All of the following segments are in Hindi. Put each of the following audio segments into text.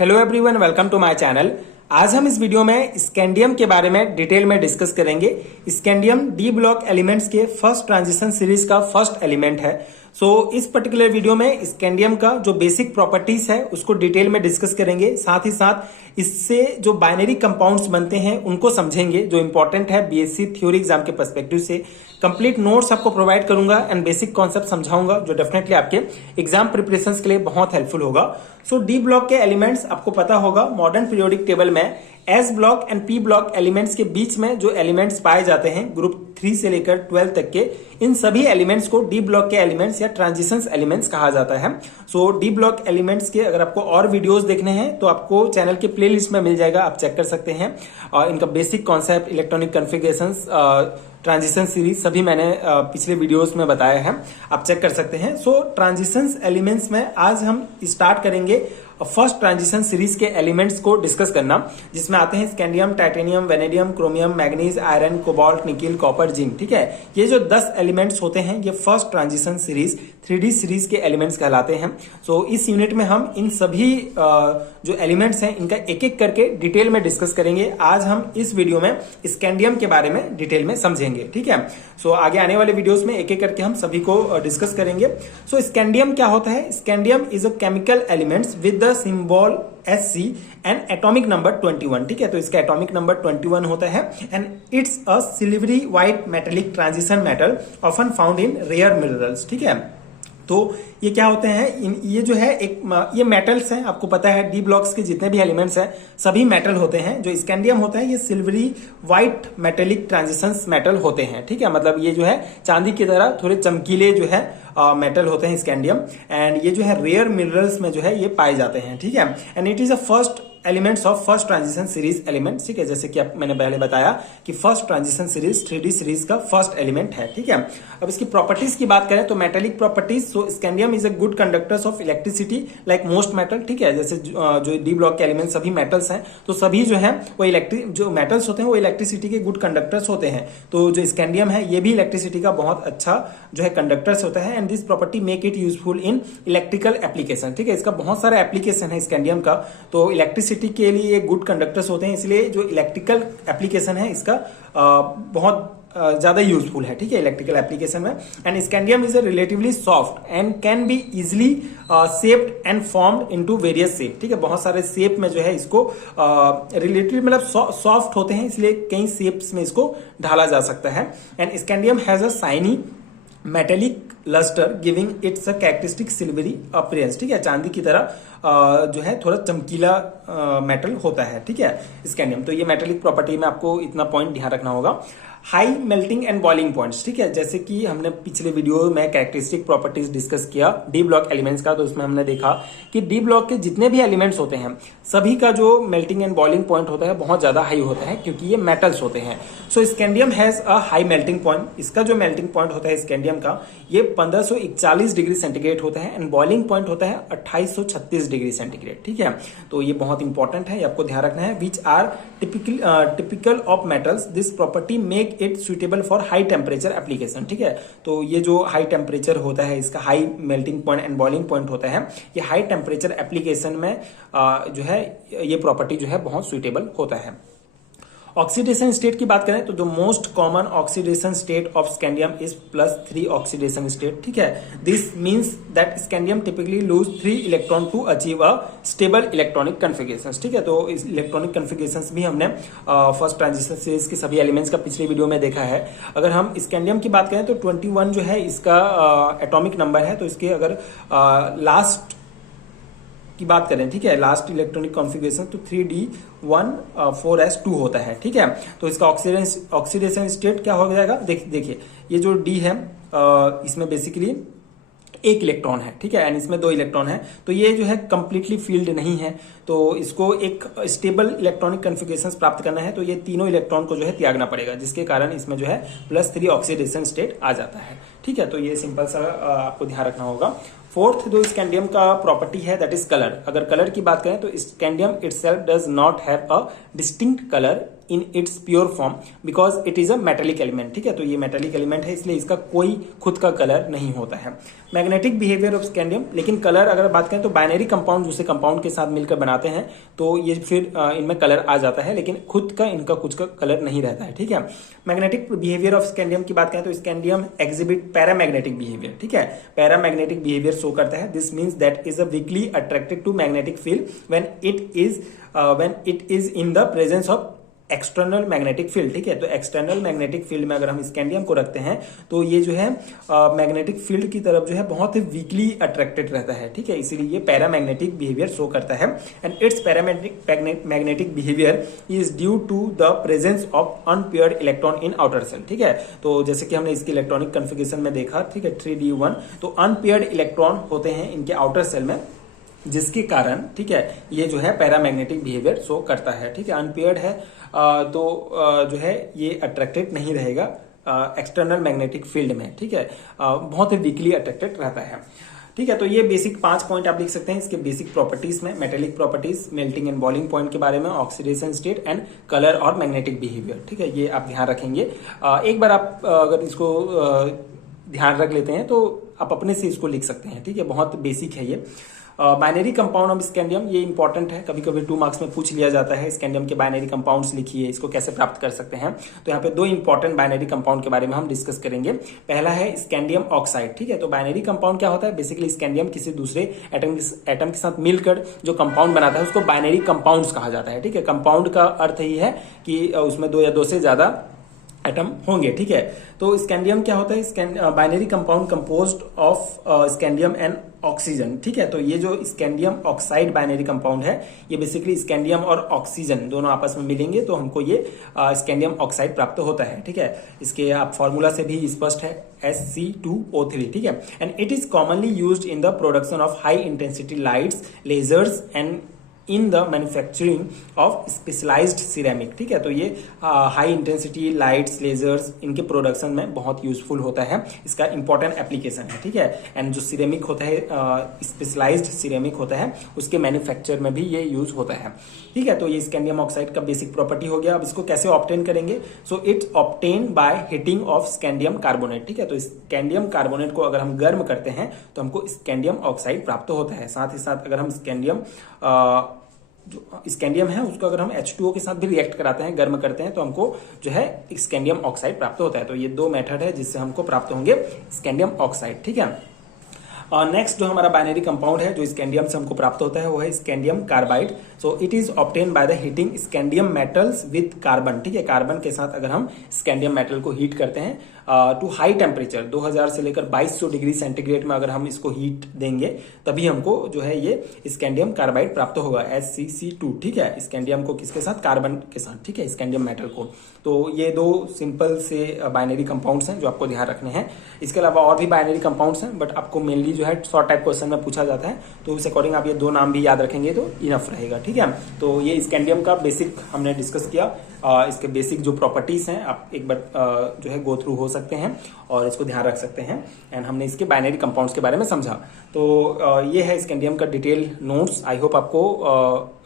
Hello everyone, welcome to my channel. आज हम इस वीडियो में स्कैंडियम के बारे में डिटेल में डिस्कस करेंगे। स्कैंडियम डी ब्लॉक एलिमेंट्स के फर्स्ट ट्रांजिशन सीरीज का फर्स्ट एलिमेंट है। इस पर्टिकुलर वीडियो में स्कैंडियम का जो बेसिक प्रॉपर्टीज है उसको डिटेल में डिस्कस करेंगे। साथ ही साथ इससे जो बाइनरी कंपाउंड्स बनते हैं उनको समझेंगे, जो इंपॉर्टेंट है बीएससी थ्योरी एग्जाम के पर्सपेक्टिव से। कंप्लीट नोट्स आपको प्रोवाइड करूंगा एंड बेसिक कॉन्सेप्ट समझाऊंगा, जो डेफिनेटली आपके एग्जाम प्रिपरेशन के लिए बहुत हेल्पफुल होगा। डी ब्लॉक के एलिमेंट्स आपको पता होगा, मॉडर्न पीरियोडिक टेबल में S block and P block elements के बीच में जो एलिमेंट्स पाए जाते हैं ग्रुप 3 से लेकर 12 तक के, इन सभी एलिमेंट्स को डी ब्लॉक के एलिमेंट्स या ट्रांजिशन एलिमेंट्स कहा जाता है। डी ब्लॉक एलिमेंट्स के अगर आपको और वीडियोस देखने हैं तो आपको चैनल के प्लेलिस्ट में मिल जाएगा, आप चेक कर सकते हैं। और इनका basic concept, electronic configurations, transition series सभी मैंने पिछले वीडियोस में बताया है, आप चेक कर सकते हैं। ट्रांजिशन एलिमेंट्स में आज हम स्टार्ट करेंगे फर्स्ट ट्रांजिशन सीरीज के एलिमेंट्स को डिस्कस करना, जिसमें आते हैं scandium, titanium, vanadium, chromium, manganese, iron, cobalt, nickel, copper, zinc. ठीक है, ये जो 10 एलिमेंट्स होते हैं ये first transition series 3D series के एलिमेंट्स कहलाते हैं। इस यूनिट में हम इन सभी जो एलिमेंट्स हैं इनका एक एक करके डिटेल में डिस्कस करेंगे। आज हम इस वीडियो में स्कैंडियम के बारे में डिटेल में समझेंगे। ठीक है, आगे आने वाले वीडियोस में एक एक करके हम सभी को डिस्कस करेंगे। स्कैंडियम क्या होता है? Scandium is a chemical elements with the symbol Sc and atomic number 21। ठीक है, तो इसका एटॉमिक नंबर 21 होता है and it's a silvery white metallic transition metal often found in rare minerals. ठीक है, तो ये क्या होते हैं? ये जो है ये मेटल्स हैं, आपको पता है डी ब्लॉक्स के जितने भी एलिमेंट्स हैं सभी मेटल होते हैं। जो स्कैंडियम होता है ये silvery white metallic transition metal होते हैं। ठीक है, मतलब ये जो है चांदी की तरह थोड़े चमकीले जो है मेटल होते हैं स्कैंडियम, एंड ये जो है रेयर मिनरल्स में जो है ये पाए जाते हैं। ठीक है, and it is a first elements of first transition series element. ठीक है, जैसे कि मैंने पहले बताया कि first transition series 3D series का फर्स्ट एलिमेंट है। ठीक है, अब इसकी प्रॉपर्टीज की बात करें तो metallic properties, scandium is a good conductors of electricity like most metal. ठीक है, जैसे जो डी ब्लॉक के एलिमेंट सभी मेटल्स हैं, तो सभी जो है वो जो मेटल्स होते हैं वो इलेक्ट्रिसिटी के गुड कंडक्टर्स होते हैं। तो जो स्कैंडियम है ये भी इलेक्ट्रिसिटी का बहुत अच्छा जो है कंडक्टर्स होता है, and this property make it useful in electrical application. ठीक है, इसका बहुत सारा एप्लीकेशन है स्कैंडियम का, तो इलेक्ट्रिसिटी के लिए ये गुड कंडक्टर्स होते हैं, इसलिए जो इलेक्ट्रिकल एप्लीकेशन है इसका बहुत ज्यादा यूजफुल है। ठीक है, इलेक्ट्रिकल एप्लीकेशन में। And scandium is a relatively soft and can be easily shaped and formed into various shape. ठीक है, बहुत सारे शेप में जो है इसको रिलेटिव मतलब सॉफ्ट होते हैं, इसलिए कई शेप्स में इसको ढाला जा सकता है। And scandium has a shiny metallic lustre giving its a characteristic silvery appearance. ठीक है, चांदी की तरह जो है थोड़ा चमकीला मेटल होता है। ठीक है, स्कैंडियम। तो ये मेटेलिक प्रॉपर्टी में आपको इतना पॉइंट ध्यान रखना होगा। High melting and boiling points. ठीक है, जैसे कि हमने पिछले वीडियो में कैरेक्टरिस्टिक प्रॉपर्टीज डिस्कस किया डी ब्लॉक एलिमेंट्स का, तो उसमें हमने देखा कि डी ब्लॉक के जितने भी एलिमेंट्स होते हैं सभी का जो मेल्टिंग एंड बॉइलिंग पॉइंट होता है बहुत ज्यादा हाई होता है, क्योंकि ये मेटल्स होते हैं। Scandium has a high melting point. इसका जो मेल्टिंग पॉइंट होता है स्कैंडियम का ये 1541 डिग्री सेंटीग्रेड होता है, एंड बॉइलिंग पॉइंट होता है 2836 डिग्री सेंटीग्रेड। ठीक है, तो ये बहुत इंपॉर्टेंट है, ये आपको ध्यान रखना है। Which are typical of metals, this property make it suitable for high temperature application. ठीक है, तो ये जो हाई टेम्परेचर होता है, इसका high melting point and boiling point होता है, ये हाई टेम्परेचर एप्लीकेशन में जो है ये प्रॉपर्टी जो है बहुत सुटेबल होता है। ऑक्सीडेशन स्टेट की बात करें तो जो most common oxidation state of scandium is +3 oxidation state. ठीक है, this means that scandium typically lose 3 electron to achieve a stable electronic configurations. ठीक है, तो इस इलेक्ट्रॉनिक कन्फिगरेशंस भी हमने फर्स्ट ट्रांजिशन सीरीज के सभी एलिमेंट्स का पिछले वीडियो में देखा है। अगर हम स्कैंडियम की बात करें तो 21 जो है इसका एटॉमिक नंबर है, तो इसके अगर लास्ट की बात करें, ठीक है, लास्ट इलेक्ट्रॉनिक कॉन्फ़िगरेशन तो 3d14s2 होता है। ठीक है, तो इसका ऑक्सीडेशन स्टेट क्या हो जाएगा? देखिए ये जो D है इसमें बेसिकली एक इलेक्ट्रॉन है। ठीक है, एंड इसमें 2 इलेक्ट्रॉन है, तो ये जो है कंप्लीटली फील्ड नहीं है, तो इसको एक स्टेबल इलेक्ट्रॉनिक कन्फिगरेशन प्राप्त करना है, तो ये तीनों इलेक्ट्रॉन को जो है त्यागना पड़ेगा, जिसके कारण इसमें जो है +3 ऑक्सीडेशन स्टेट आ जाता है। ठीक है, तो ये सिंपल सा आपको ध्यान रखना होगा। फोर्थ जो स्कैंडियम का प्रॉपर्टी है दैट इज कलर। अगर कलर की बात करें तो scandium itself does not have a distinct colour in its pure form because it is a metallic element. ठीक है, तो ये मेटेलिक एलिमेंट है इसलिए इसका कोई खुद का कलर नहीं होता है। मैग्नेटिक बिहेवियर ऑफ स्कैंडियम, लेकिन कलर अगर बात करें तो बाइनरी कंपाउंड दूसरे कंपाउंड के साथ मिलकर बनाते हैं तो ये फिर इनमें कलर आ जाता है, लेकिन खुद का इनका कुछ का कलर नहीं रहता है। ठीक है, मैग्नेटिक बिहेवियर ऑफ स्कैंडियम की बात करें तो स्कैंडियम एग्जिबिट पैरामैग्नेटिक बिहेवियर। ठीक है, पैरामैग्नेटिक बिहेवियर शो करता है। This means that is a weakly attracted to magnetic field when it is in the presence of external magnetic field. ठीक है, तो एक्सटर्नल मैग्नेटिक फील्ड में अगर हम स्कैंडियम को रखते हैं तो ये जो है मैग्नेटिक फील्ड की तरफ जो है बहुत ही वीकली अट्रैक्टेड रहता है। ठीक है, इसीलिए ये पैरामैग्नेटिक बिहेवियर शो करता है। And its paramagnetic behaviour is due to the presence of unpaired electron in outer shell. ठीक है, तो जैसे कि हमने इसकी इलेक्ट्रॉनिक कन्फिगरेशन में देखा, ठीक है, 3d1, तो अनपेयर्ड इलेक्ट्रॉन होते हैं इनके आउटर सेल में, जिसके कारण ठीक है ये जो है पैरामैग्नेटिक बिहेवियर शो करता है। ठीक है, अनपेयर्ड है तो जो है ये अट्रैक्टेड नहीं रहेगा एक्सटर्नल मैग्नेटिक फील्ड में। ठीक है, बहुत ही वीकली अट्रैक्टेड रहता है। ठीक है, तो ये बेसिक 5 पॉइंट आप लिख सकते हैं इसके बेसिक प्रॉपर्टीज में, metallic properties, melting and boiling point के बारे में, ऑक्सीडेशन स्टेट एंड कलर और मैग्नेटिक बिहेवियर। ठीक है, ये आप ध्यान रखेंगे। एक बार आप अगर इसको ध्यान रख लेते हैं तो आप अपने से इसको लिख सकते हैं। ठीक है, बहुत बेसिक है ये। बाइनरी कंपाउंड ऑफ स्कैंडियम, ये इंपॉर्टेंट है, कभी कभी 2 मार्क्स में पूछ लिया जाता है स्कैंडियम के बाइनरी कंपाउंड्स लिखिए, इसको कैसे प्राप्त कर सकते हैं। तो यहाँ पे 2 इंपॉर्टेंट बाइनरी कंपाउंड के बारे में हम डिस्कस करेंगे। पहला है स्कैंडियम ऑक्साइड। ठीक है, तो बाइनरी कंपाउंड क्या होता है, बेसिकली स्कैंडियम किसी दूसरे एटम के साथ मिलकर जो कंपाउंड बनाता है उसको बाइनरी कंपाउंड्स कहा जाता है। ठीक है, कंपाउंड का अर्थ ही है कि उसमें 2 या 2 से ज्यादा एटम होंगे। ठीक है, तो स्कैंडियम क्या होता है, binary compound composed of scandium and oxygen. ठीक है, तो ये जो स्कैंडियम ऑक्साइड बाइनरी कंपाउंड है ये बेसिकली स्कैंडियम और ऑक्सीजन दोनों आपस में मिलेंगे तो हमको ये स्कैंडियम ऑक्साइड प्राप्त होता है। ठीक है, इसके आप फॉर्मूला से भी स्पष्ट है, Sc2O3। ठीक है, and it is commonly used in the production of high intensity lights, lasers and in the manufacturing of specialised ceramic. ठीक है, तो ये हाई इंटेंसिटी लाइट्स, लेजर्स, इनके प्रोडक्शन में बहुत यूजफुल होता है, इसका इंपॉर्टेंट एप्लीकेशन है। ठीक है, एंड जो सिरेमिक होता है, स्पेशलाइज्ड सिरेमिक होता है, उसके मैन्युफैक्चर में भी ये यूज होता है। ठीक है, तो ये स्कैंडियम ऑक्साइड का बेसिक प्रॉपर्टी हो गया। अब इसको कैसे ऑब्टेन करेंगे, so it's obtain by heating of scandium carbonate. ठीक है, तो स्कैंडियम कार्बोनेट को अगर हम गर्म करते हैं तो हमको स्कैंडियम ऑक्साइड प्राप्त होता है। साथ ही साथ अगर हम जो स्कैंडियम है उसको अगर हम H2O के साथ भी रिएक्ट कराते हैं, गर्म करते हैं, तो हमको जो है स्कैंडियम ऑक्साइड प्राप्त होता है। तो ये 2 मेथड है जिससे हमको प्राप्त होंगे स्कैंडियम ऑक्साइड। ठीक है, नेक्स्ट जो हमारा बाइनरी कंपाउंड है जो स्कैंडियम से हमको प्राप्त होता है वो है scandium carbide. So it is obtain by the heating scandium metals with carbon. ठीक है, कार्बन के साथ अगर हम स्कैंडियम मेटल को हीट करते हैं टू हाई टेम्परेचर 2000 से लेकर 2200 डिग्री सेंटीग्रेड में अगर हम इसको हीट देंगे तभी हमको जो है ये स्कैंडियम कार्बाइड प्राप्त होगा, SCC2। ठीक है, स्कैंडियम को किसके साथ, कार्बन के साथ। ठीक है, स्कैंडियम मेटल को। तो ये 2 सिंपल से बाइनरी कंपाउंड्स हैं जो आपको ध्यान रखने हैं। इसके अलावा और भी बाइनरी कंपाउंड्स हैं बट आपको मेनली जो है शॉर्ट टाइप क्वेश्चन में पूछा जाता है तो उस अकॉर्डिंग आप ये 2 नाम भी याद रखेंगे तो इनफ रहेगा। ठीक है, तो ये स्कैंडियम का बेसिक हमने डिस्कस किया। इसके बेसिक जो प्रॉपर्टीज हैं आप एक बार जो है गो थ्रू हो सकते हैं और इसको ध्यान रख सकते हैं। एंड हमने इसके बाइनरी कंपाउंड्स के बारे में समझा। तो ये है स्कैंडियम का डिटेल नोट्स। आई होप आपको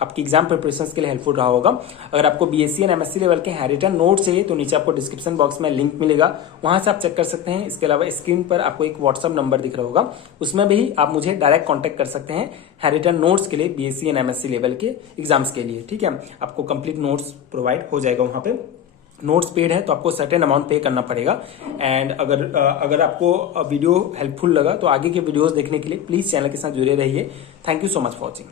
आपकी एग्जाम प्रिपरेशन के लिए हेल्पफुल रहा होगा। अगर आपको BSc एंड MSc लेवल के हैंडरिटन नोट चाहिए तो नीचे आपको डिस्क्रिप्शन बॉक्स में लिंक मिलेगा, वहां से आप चेक कर सकते हैं। इसके अलावा स्क्रीन पर आपको एक व्हाट्सअप नंबर दिख रहा होगा, उसमें भी आप मुझे डायरेक्ट कॉन्टेक्ट कर सकते हैं हैंडरिटन नोट्स के लिए, BSc एंड MSc लेवल के एग्जाम्स के लिए। ठीक है, आपको कंप्लीट नोट्स प्रोवाइड हो जाएगा वहां पे। नोट्स पेड है तो आपको सर्टेन अमाउंट पे करना पड़ेगा। एंड अगर आपको वीडियो हेल्पफुल लगा तो आगे के वीडियोस देखने के लिए प्लीज चैनल के साथ जुड़े रहिए। Thank you so much for watching.